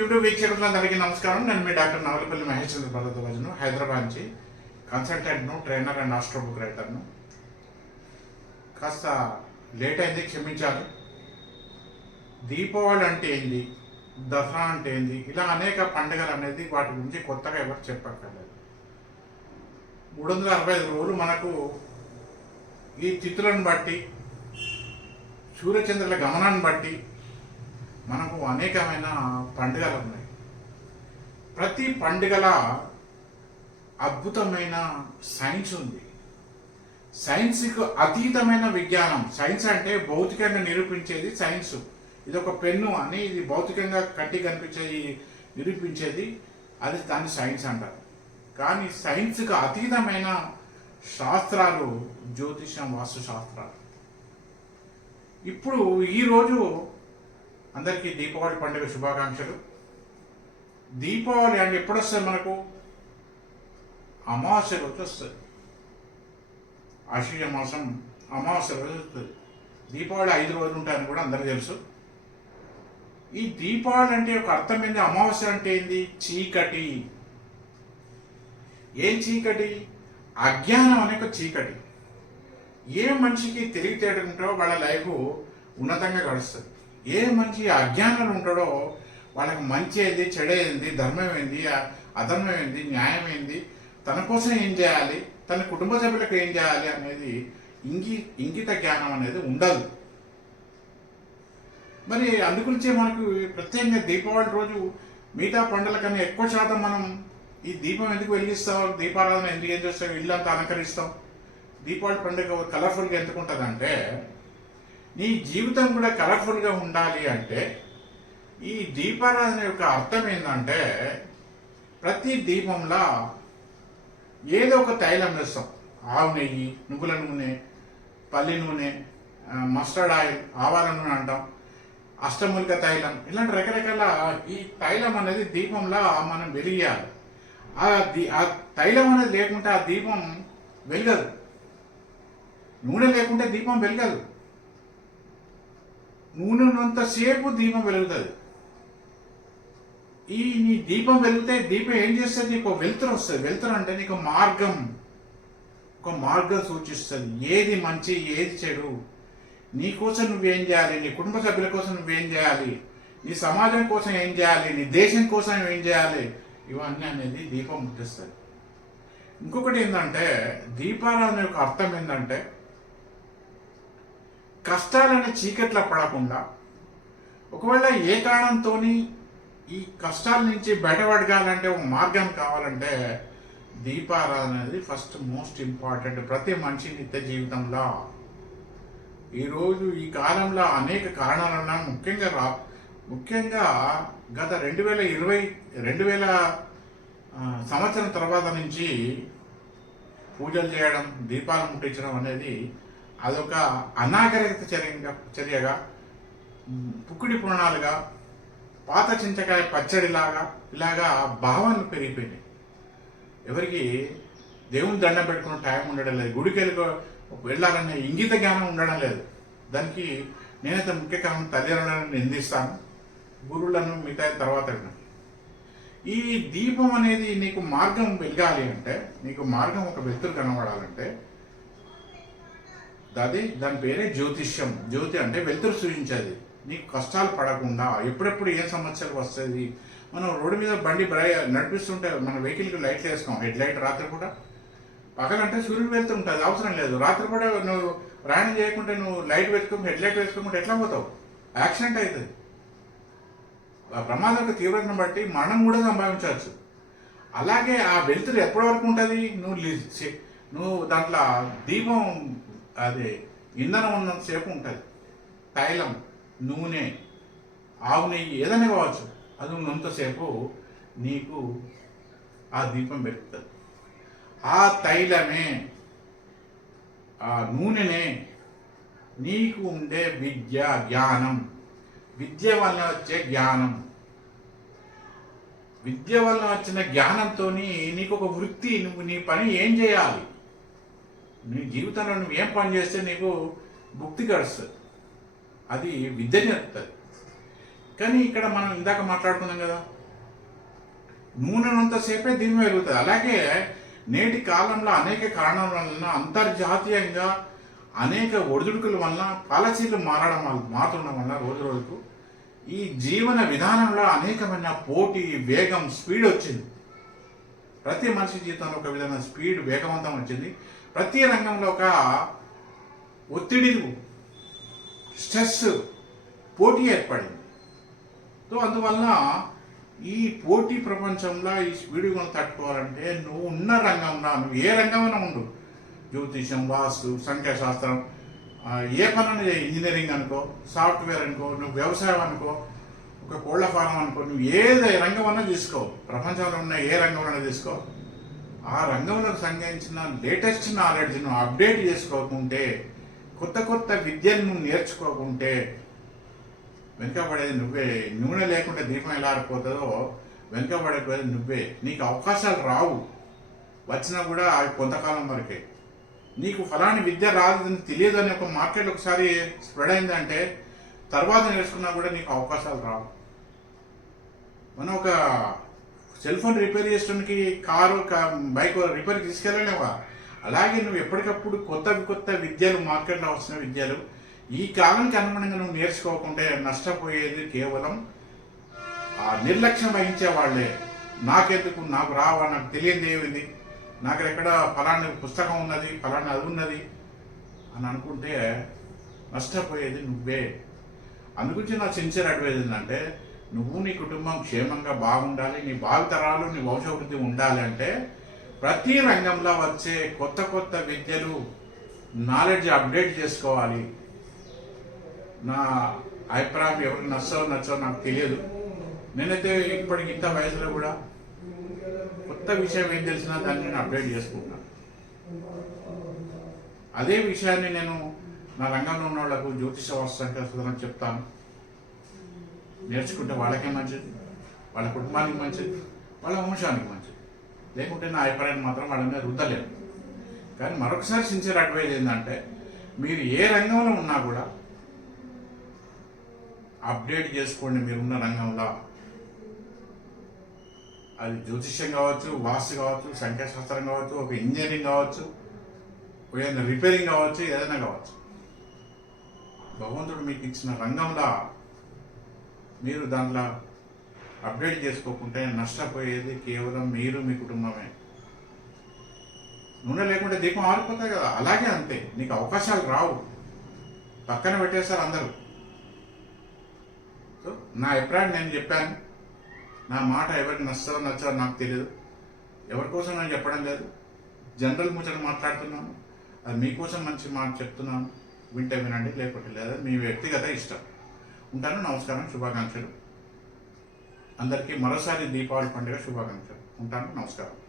YouTube వీక్షకులందరికీ నమస్కారం. నేను మీ డాక్టర్ నవలపల్లి మహేష్ చంద్ర భరద్వాజను హైదరాబాద్ నుంచి కన్సల్టెంట్ను ట్రైనర్ అండ్ ఆస్ట్రో బుక్ రైటర్ను కాస్త లేట్ అయింది క్షమించాలి. దీపావళి అంటే ఏంది? దసరా అంటే ఏంది? ఇలా అనేక పండుగలు అనేది వాటి గురించి కొత్తగా ఎవరు చెప్పక్కర్లేదు. మూడు వందల అరవై ఐదు రోజులు మనకు ఈ తిథులను బట్టి సూర్యచంద్రుల గమనాన్ని బట్టి మనకు అనేకమైన పండుగలు ఉన్నాయి ప్రతి పండుగల అద్భుతమైన సైన్స్ ఉంది. సైన్స్కు అతీతమైన విజ్ఞానం సైన్స్ అంటే భౌతికంగా నిరూపించేది సైన్స్. ఇది ఒక పెన్ను అని ఇది భౌతికంగా కట్టి కనిపించేది నిరూపించేది అది దాన్ని సైన్స్ అంటారు. కానీ సైన్స్కు అతీతమైన శాస్త్రాలు జ్యోతిషం వాస్తు శాస్త్రాలు ఇప్పుడు ఈరోజు అందరికీ దీపావళి పండుగ శుభాకాంక్షలు. దీపావళి అంటే ఎప్పుడు వస్తుంది మనకు? అమావాస్య రోజు వస్తుంది ఆశ్వీయ మాసం అమావాస్య రోజు వస్తుంది దీపావళి ఐదు రోజులు ఉంటాయని కూడా అందరికీ తెలుసు. ఈ దీపావళి అంటే ఒక అర్థం ఏంది? అమావాస్య అంటే ఏంది? చీకటి. ఏం చీకటి? అజ్ఞానం అనే ఒక చీకటి. ఏ మనిషికి తెలివితేటంటో ఉంటాడో వాళ్ళ లైఫ్ ఉన్నతంగా గడుస్తుంది. ఏ మనిషి అజ్ఞానంలో ఉంటాడో వాళ్ళకి మంచి ఏంది చెడేంది ధర్మం ఏంది అధర్మం ఏంది న్యాయం ఏంది తన కోసం ఏం చేయాలి తన కుటుంబ సభ్యులకు ఏం చేయాలి అనేది ఇంగి ఇంగిత జ్ఞానం అనేది ఉండదు. మరి అందుగురించే మనకు ప్రత్యేకంగా దీపావళి రోజు మిగతా పండుగల కన్నా ఎక్కువ శాతం మనం ఈ దీపం ఎందుకు వెలిగిస్తాం దీపారాధన ఎందుకు ఏం చేస్తాం ఇల్లంతా అలంకరిస్తాం? దీపావళి పండుగ కలర్ఫుల్గా ఎందుకు ఉంటుందంటే నీ జీవితం కూడా కలర్ఫుల్గా ఉండాలి అంటే ఈ దీపారాధన యొక్క అర్థం ఏంటంటే ప్రతి దీపంలో ఏదో ఒక తైలం వేస్తాం. ఆవు నెయ్యి నువ్వుల నూనె పల్లి నూనె మస్టర్డ్ ఆయిల్ ఆవాల నూనె అంటాం. అష్టమూలిక తైలం ఇలాంటి రకరకాల ఈ తైలం అనేది దీపంలో మనం వెలిగియాలి ఆ దీ ఆ తైలం అనేది లేకుంటే ఆ దీపం వెలగదు. నూనె లేకుంటే దీపం వెలగదు. నూనె ఉన్నంతసేపు దీపం వెలుగుతుంది. ఈ నీ దీపం వెలిగితే దీపం ఏం చేస్తుంది? నీకు వెలుతురు వస్తుంది. వెలుతురు అంటే నీకు మార్గం. ఒక మార్గం సూచిస్తుంది. ఏది మంచి ఏది చెడు. నీ కోసం నువ్వేం చేయాలి? నీ కుటుంబ సభ్యుల కోసం నువ్వేం చేయాలి? నీ సమాజం కోసం ఏం చేయాలి? నీ దేశం కోసం ఏం చేయాలి? ఇవన్నీ అనేది దీపం ముట్టిస్తుంది ఇంకొకటి ఏంటంటే దీపారాధన యొక్క అర్థం ఏంటంటే కష్టాలనే చీకట్ల పడకుండా ఒకవేళ ఏ కారణంతో ఈ కష్టాల నుంచి బయటపడగాలంటే ఒక మార్గం కావాలంటే దీపారాధన అనేది ఫస్ట్ మోస్ట్ ఇంపార్టెంట్ ప్రతి మనిషి నిత్య జీవితంలో ఈరోజు ఈ కాలంలో అనేక కారణాల వలన ముఖ్యంగా రా ముఖ్యంగా గత రెండు వేల ఇరవై రెండు వేల సంవత్సరం తర్వాత నుంచి పూజలు చేయడం దీపాలు ముట్టించడం అనేది అదొక అనాగరికత చర్యగా చర్యగా పుక్కుడి పురాణాలుగా పాత చింతకాయ పచ్చడిలాగా ఇలాగా భావనలు పెరిగిపోయినాయి. ఎవరికి దేవుని దండం పెట్టుకున్న టైం ఉండడం లేదు. గుడికి వెళ్ళి వెళ్ళాలనే ఇంగిత జ్ఞానం ఉండడం లేదు. దానికి నేనైతే ముఖ్య కారణం తల్లిదండ్రులను నిందిస్తాను. గురువులను మిగతా తర్వాత విన్నాను. ఈ దీపం అనేది నీకు మార్గం వెలగాలి అంటే నీకు మార్గం ఒక వెలుతురు కనబడాలంటే అది దాని పేరే జ్యోతిష్యం. జ్యోతి అంటే వెలుతురు సూచించేది. నీకు కష్టాలు పడకుండా ఎప్పుడెప్పుడు ఏ సమస్యలు వస్తుంది మనం రోడ్డు మీద బండి బ్రై నడిపిస్తుంటే మన వెహికల్కి లైట్లు వేసుకోం హెడ్ లైట్ రాత్రి కూడా పగలంటే సూర్యుడు వెళ్తూ ఉంటుంది అవసరం లేదు. రాత్రి కూడా నువ్వు ప్రయాణం చేయకుంటే నువ్వు లైట్ వేసుకో హెడ్ లైట్ వేసుకోకుండా ఎట్లా పోతావు? యాక్సిడెంట్ అవుతుంది. ఆ ప్రమాదం యొక్క తీవ్రతను బట్టి మరణం కూడా సంభవించవచ్చు. అలాగే ఆ వెలుతురు ఎప్పటి వరకు ఉంటుంది? నువ్వు నువ్వు దాంట్లో దీపం అదే ఇంధనం ఉన్నంతసేపు ఉంటుంది. తైలం నూనె ఆవు నెయ్యి ఏదైనా కావచ్చు అది ఉన్నంతసేపు నీకు ఆ దీపం పెరుగుతుంది ఆ తైలమే ఆ నూనెనే నీకు ఉండే విద్య జ్ఞానం. విద్య వల్ల వచ్చే జ్ఞానం. విద్య వల్ల వచ్చిన జ్ఞానంతో నీకు ఒక వృత్తి నువ్వు నీ పని ఏం చేయాలి? నీ జీవితంలో నువ్వు ఏం పని చేస్తే నీకు భుక్తి గడుస్తుంది. అది విద్య నేర్పుతుంది కానీ ఇక్కడ మనం ఇందాక మాట్లాడుకున్నాం కదా నూనెనంతసేపే ఉన్నంతసేపే దీని పెరుగుతుంది అలాగే నేటి కాలంలో అనేక కారణాల వలన అంతర్జాతీయంగా అనేక ఒడిదుడుకుల వలన పాలసీలు మారడం వల్ల మారుతుండడం వల్ల రోజు రోజుకు ఈ జీవన విధానంలో అనేకమైన పోటీ వేగం స్పీడ్ వచ్చింది. ప్రతి మనిషి జీవితంలో ఒక విధమైన స్పీడ్ వేగవంతం వచ్చింది. ప్రతి రంగంలో ఒక ఒత్తిడి స్ట్రెస్ పోటీ ఏర్పడింది. సో అందువలన ఈ పోటీ ప్రపంచంలో ఈ స్పీడ్ తట్టుకోవాలంటే నువ్వు ఉన్న రంగంలో నువ్వు ఏ రంగమైనా ఉండు. జ్యోతిషం వాస్తు సంఖ్యాశాస్త్రం ఏ పనులు ఇంజనీరింగ్ అనుకో సాఫ్ట్వేర్ అనుకో నువ్వు వ్యవసాయం అనుకో ఒక కోళ్ళ ఫారం అనుకో నువ్వు ఏ రంగం అన్నా తీసుకో. ప్రపంచంలో ఉన్న ఏ రంగంలో తీసుకో. ఆ రంగంలో సంబంధించిన లేటెస్ట్ నాలెడ్జ్ను అప్డేట్ చేసుకోకుంటే కొత్త కొత్త విద్యను నేర్చుకోకుంటే వెనుకబడేది నువ్వే. నూనె లేకుండా దీపం ఎలా ఆరిపోతుందో వెనుకబడేది నువ్వే. నీకు అవకాశాలు రావు. వచ్చినా కూడా అవి కొంతకాలం వరకే. నీకు ఫలాని విద్య రాదని తెలియదు అని ఒక మార్కెట్ ఒకసారి స్ప్రెడ్ అయిందంటే తర్వాత నేర్చుకున్నా కూడా నీకు అవకాశాలు రావు. మనం ఒక సెల్ ఫోన్ రిపేర్ చేయడానికి కారు కా- బైక్ రిపేర్ తీసుకెళ్ళలేవా? అలాగే నువ్వు ఎప్పటికప్పుడు కొత్త కొత్త విద్యలు మార్కెట్లో వస్తున్న విద్యలు ఈ కాలానికి అనుగుణంగా నువ్వు నేర్చుకోకుంటే నష్టపోయేది కేవలం ఆ నిర్లక్ష్యం వహించే వాళ్ళే. నాకెందుకు? నాకు రావా? నాకు తెలియదు ఏమిది? నాకు ఎక్కడ ఫలాని పుస్తకం ఉన్నది ఫలాని అది ఉన్నది అని అనుకుంటే నష్టపోయేది నువ్వే. అందుగురించి నా సిన్సియర్ అడ్వైజ్ ఏంటంటే నువ్వు నీ కుటుంబం క్షేమంగా బాగుండాలి నీ భావితరాలు నీ వంశవృద్ధి ఉండాలి అంటే ప్రతి రంగంలో వచ్చే కొత్త కొత్త విద్యలు నాలెడ్జ్ అప్డేట్ చేసుకోవాలి. నా అభిప్రాయం ఎవరికి నచ్చో నచ్చో నాకు తెలియదు. నేనైతే ఇప్పటికి ఇంత వయసులో కూడా కొత్త విషయం ఏం తెలిసినా దాన్ని నేను అప్డేట్ చేసుకుంటాను అదే విషయాన్ని నేను నా రంగంలో ఉన్న వాళ్ళకు జ్యోతిష వాస్తవం చెప్తాను. నేర్చుకుంటే వాళ్ళకే మంచిది? వాళ్ళ కుటుంబానికి మంచిది? వాళ్ళ వంశానికి మంచిది? లేకుంటే నా అభిప్రాయం మాత్రం వాళ్ళ మీద రుద్దలేదు కానీ మరొకసారి సిన్సియర్ అడ్వైజ్ ఏంటంటే మీరు ఏ రంగంలో ఉన్నా కూడా అప్డేట్ చేసుకోండి మీరున్న రంగంలో. అది జ్యోతిష్యం కావచ్చు వాస్తు కావచ్చు సంఖ్యాశాస్త్రం కావచ్చు ఒక ఇంజనీరింగ్ కావచ్చు ఒక ఏదైనా రిపేరింగ్ కావచ్చు ఏదైనా కావచ్చు. భగవంతుడు మీకు ఇచ్చిన రంగంలో మీరు దాంట్లో అప్డేట్ చేసుకోకుంటే నష్టపోయేది కేవలం మీరు మీ కుటుంబమే. నూనె లేకుంటే దీపం ఆరిపోతాయి కదా అలాగే అంతే. నీకు అవకాశాలు రావు. పక్కన పెట్టేస్తారు అందరూ. సో నా అభిప్రాయం నేను చెప్పాను. నా మాట ఎవరికి నచ్చదో నచ్చదో నాకు తెలియదు ఎవరి కోసం నేను చెప్పడం లేదు. జనరల్ ముచ్చట మాట్లాడుతున్నాను. అది మీకోసం మంచి మాట చెప్తున్నాను. వింటే వినండి లేకపోతే లేదా. మీ వ్యక్తిగత ఇష్టం. ఉంటాను నమస్కారం శుభాకాంక్షలు. అందరికీ మరోసారి దీపావళి పండుగ శుభాకాంక్షలు. ఉంటాను. నమస్కారం.